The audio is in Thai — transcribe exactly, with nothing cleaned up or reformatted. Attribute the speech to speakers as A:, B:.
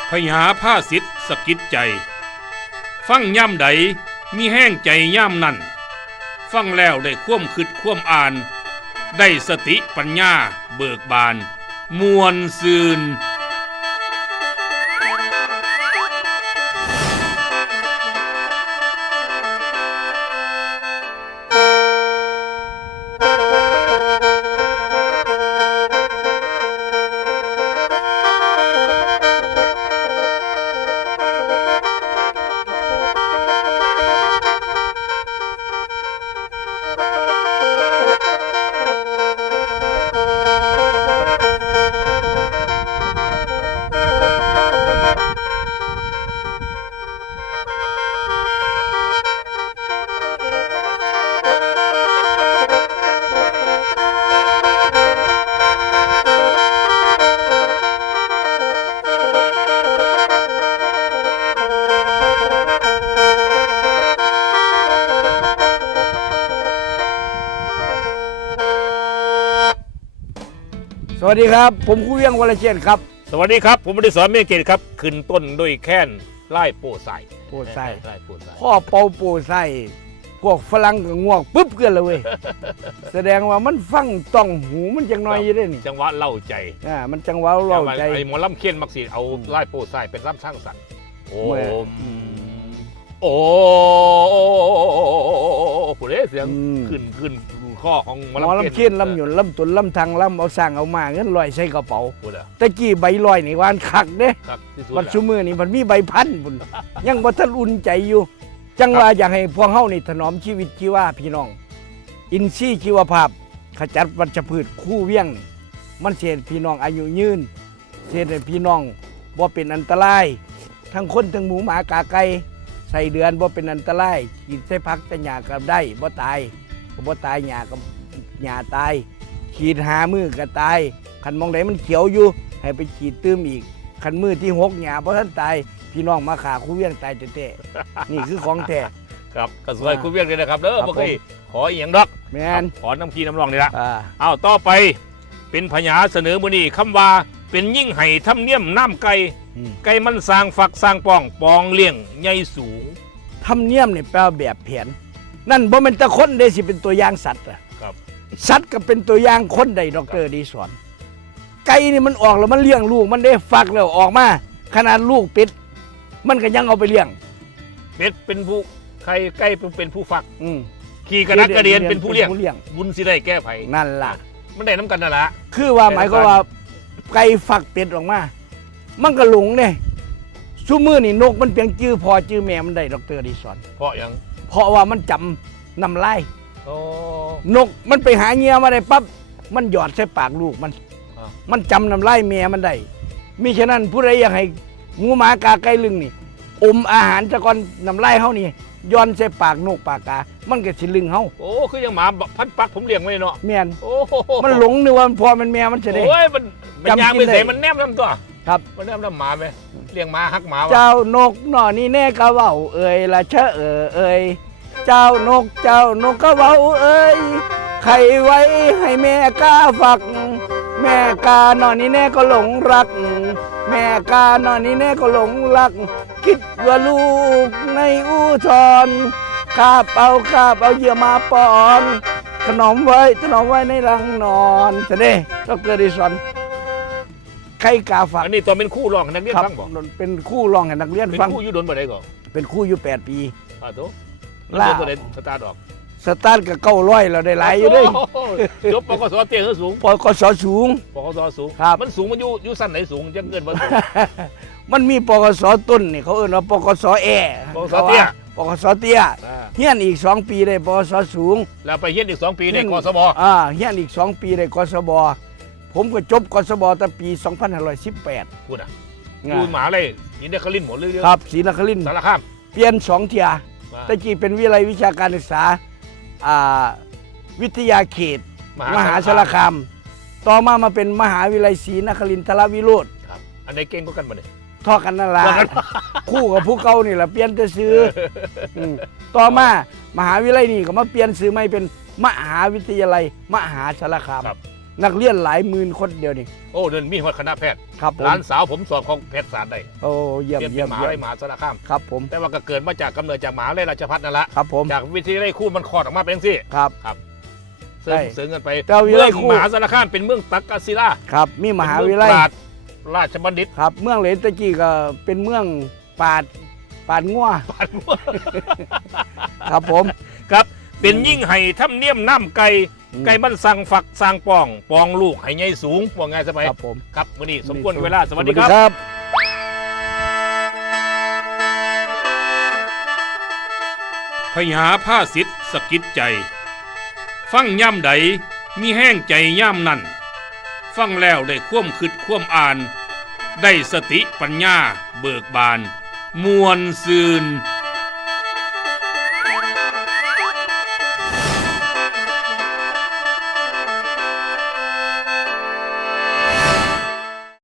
A: พยาผ้าสิทธิ์สกิดใจฟังย่ำใดมีแห้งใจย่ำนั่นฟังแล้วได้คว่ำคิดคว่ำอ่านได้สติปัญญาเบิกบานมวลซืน
B: สวัสดีครับผมครูเวียงวรเชษฐ์ครับ
A: สวัสดีครับผมบดิศรเมฆเกตครับขึ้นต้นด้วยแค้นไล่โป้ใส่
B: โปไส้
A: ไล่โป้ใส่
B: พ่อเป่าโปไส้พวกฝรั่งก็งวกปุ๊บเกินเลยเว้ย แสดงว่ามันฟังต้องหูมันจังน้อยอยู่ได้นี่
A: จังหวะเล่าใจ
B: อ่ามันจังหวะเล่าใจ
A: ไอ้หมอลำเคียนมักสีเอาไล่โป้ใส่เป็นลำช่างสันโอ้โอ้ผู้เล่เสียงขึ้นขึ้นข้อของหมอ
B: หมอ
A: ลำ
B: ลำเคียนลำหยุนลำตุนลำทางลำเอาสร้างเอามาเงินลอยใส่กระเป๋า
A: พูดอะ
B: ตะกี้ใบลอยนี่วานคักเด้
A: ครับที่สุด
B: วันซุมือนี่มันมีใบพันบุญยังบ่ทันอุ่นใจอยู่ จังว่าอยากให้พวกเฮานี่ถนอมชีวิตชีวาพี่น้อง อินทรีย์ชีวภาพขจัดวัชพืชคู่เวียงนี่มันเสียพี่น้องอายุยืนเสียพี่น้องบ่เป็นอันตราย ทั้งคนทั้งหมูหมากาไก่ใส่เดือนบ่เป็นอันตรายกินใส่พักแต่หญ้าก็ได้บ่ตายก็บ่ตายหญ้าก็หญ้าตายขีดหามือก็ตายคันมองใดมันเขียวอยู่ให้ไปขีดตื้มอีกคันมือที่หกหญ้าบ่ทันตายพี่น้องมาขาคู่เวียงตายเตะๆนี่คือของแท้
A: ครับก็สวยคุณเวียงเลยนะครับเด้อ
B: ครับ
A: บ่เคย
B: ผม
A: ขออีหยังดอก
B: แม่น
A: ขอน้ำขี้น้ำรองนี่ละ
B: อ่า
A: เอาต่อไปเป็นพญาเสนอมื้อนี้คำว่าเป็นยิ่งไห่ทำเนียมน้ำไก่
B: อืม
A: ไก่มันสร้างฝักสร้างป้องปองเลี้ยงใหญ่สูง
B: ทำเนียมนี่แปลว่าแบบแผนนั่นบ่แม่นแต่คนเด้สิเป็นตัวอย่างสัตว์อะ
A: ครับ
B: สัตว์ก็เป็นตัวอย่างคนใดดอกเตอร์ดีสอนไก่นี่มันออกแล้วมันเลี้ยงลูกมันได้ฟักแล้วออกมาขนาดลูกเป็ดมันก็ยังเอาไปเลี้ยง
A: เป็ดเป็นผู้ไข่ไก่เป็นผู้ฝัก
B: อืม
A: ขี่กระนักกระเดียนเป็นผู้เลี้ยง
B: เลี้ยง
A: บุญสิได้แก้ไข
B: นั่นล่ะ
A: มันได้น้ำกันนั่นละ
B: คือว่าหมายความว่าไก่ฟักเป็ดออกมา มันก็หลงเนี่ยซุมือนี่นกมันเพียงจื้อพอจื้อแม่มันได้ดอกเตอร์ดีสอน
A: เพราะหยัง
B: เพราะว่ามันจำนำลาย
A: โอ้
B: นกมันไปหาเหยื่อมาได้ปั๊บมันหยอดใส่ปากลูกมัน
A: อ่า
B: มันจำนำลายแม่มันได้มิฉะนั้นผู้ใดอยากให้หมูหมากาไก่ลึงนี่อมอาหารจะก่อนนำลายเฮานี่ย้อนใส่ปากนกปากกา มันก็สิลึงเฮา
A: โอ้คือยังหมาพันปักผมเลี้ยงไว้เนาะ
B: แม่น
A: โอ้โห
B: มันหลงนึกว่ามันพ่อมันแม่มันจะได้
A: โอ้ยมันมัน
B: จำ
A: ยาง
B: กิน
A: ไปเส
B: ได้
A: มันแนบน้ำตัว
B: ครับ
A: มันแนบน้ำหมาไหมเลี้ยงหมาฮักหมาวะ
B: เจ้านกหน่อนี่แน่ก็เว้าเอ่ยละเชอะเออเอ่ยเจ้านกเจ้านกก็เว้าเอ่ยใครไว้ให้แม่กาฝัก แม่กาหน่อนี่แน่ก็หลงรัก แม่กาหน่อนี่แน่ก็หลงรัก คิดว่าลูกในอู่ทอนคาบเอาคาบเอาเหยื่อมาป้อนถนอมไว้ถนอมไว้ในรังนอนจะได้ดรดิสันใครกาฝัก
A: อันนี้ตัวเป็นคู่รองนักเรียน
B: ครับ
A: ฟังบอก
B: เป็นคู่ร้องให้นักเรียน
A: เป็น
B: ฟัง
A: คู่อยุดนบ่ได้ก่อน
B: เป็นคู่อยู่แปดปี
A: อ่าโต
B: ล่า
A: ตัวใดสตาร์ทออก
B: สตาร์ทกับเก้าร้อยเราได้หลายอยู่เลย
A: โโหจบปกสเตี้ยหรือสูง
B: ปกสสูง
A: ปกสสูง
B: ครับ
A: มันสูงมันอยู่อยู่สั้นไหนสูงจังเกินบ่สูง
B: มันมีปกสต้นนี่เขาเอ่นว่าปกสแอ
A: ปกสเตี้ย
B: ปกสเตี้ย
A: อ่า
B: เฮียนอีกสองปีได้ปกสสูง
A: แล้วไปเฮียนอีกสองปีในกสบ
B: อ่าเฮียนอีกสองปีได้กสบผมก็จบกสบตั้งปีสองพันห้าร้อยสิบแปด
A: พูดอ่ะพูดหมาเลยยินได้คลินหมดเรื่อย
B: ครับศรีนครินทร์
A: ๆสารคาม
B: เปลี่ยนสองเทีย
A: มา
B: ตะกี้เป็นวิทยาลัยวิชาการศึกษาอ่าวิทยาเขต มหาสารคาม ต่อมามาเป็นมหาวิทยาลัยศรีนครินทรวิโรธ
A: ครับอันไหนเก่งก็กันมาเนี่ย
B: ทอกันนั่นละ
A: ว่ากัน
B: คู่กับผู้เก่านี่แหละเปลี่ยนแต่ซื้อมต่อมามหาวิทยาลัยนี่ก็มาเปลี่ยนซื้อไม่เป็นมหาวิทยาลัย มหาสารคาม
A: ครับ
B: นักเรียนหลายหมื่นคนเดียวนี่
C: โอ้เดินมีหัวคณะแพทย์
B: ครับผม
C: หลานสาวผมสอบของแพทยศาสตร์ได้
B: โอ้เยี่ยม
C: เรียนเป็
B: เยี่ย
C: น
B: ม
C: มหา
B: เยี่ย
C: ลัย
B: ม
C: มหาสารคาม
B: ครับผม
C: แต่ว่าก็เกิดมาจากกำเนิดจากมหาวิทยาลัยราชภัฏนั่นแหละ
B: ครับผม
C: จากวิทยาลัยคู่มันคลอดออกมาเป็นสิ
B: ครับ
C: เสริม
B: ใช่
C: เสริมกันไป
B: แต่วิทยาลัยคู่
C: เมืองมหาสารคามเป็นเมืองตักกศิลา
B: ครับมีมหาวิทยาลัย
C: เป็นเมืองปราชญ์ราชบัณฑิต
B: ครับเมืองเหลนตะกี้ก็เป็นเมืองปาดปาดงัว
C: ปาดหัว
B: ครับผม
C: ครับเป็นยิ่งไห้ถ้ำเนียมน้ำไก่
B: อืม
C: ไก่บ้านสั่งฝักสั่งปองปองลูกให้ใหญ่สูงว่าไงสบาย
B: ครับผม
C: ครับวันนี้สมควรเวลาสวัสดีครับ
B: บ
A: พญาผ้าสิทธิ์สะกิดใจ ฟังย่ำใดมีแห้งใจย่ำนั่น ฟังแล้วได้คว่ำคิดคว่ำอ่าน ได้สติปัญญาเบิกบาน มวลซืน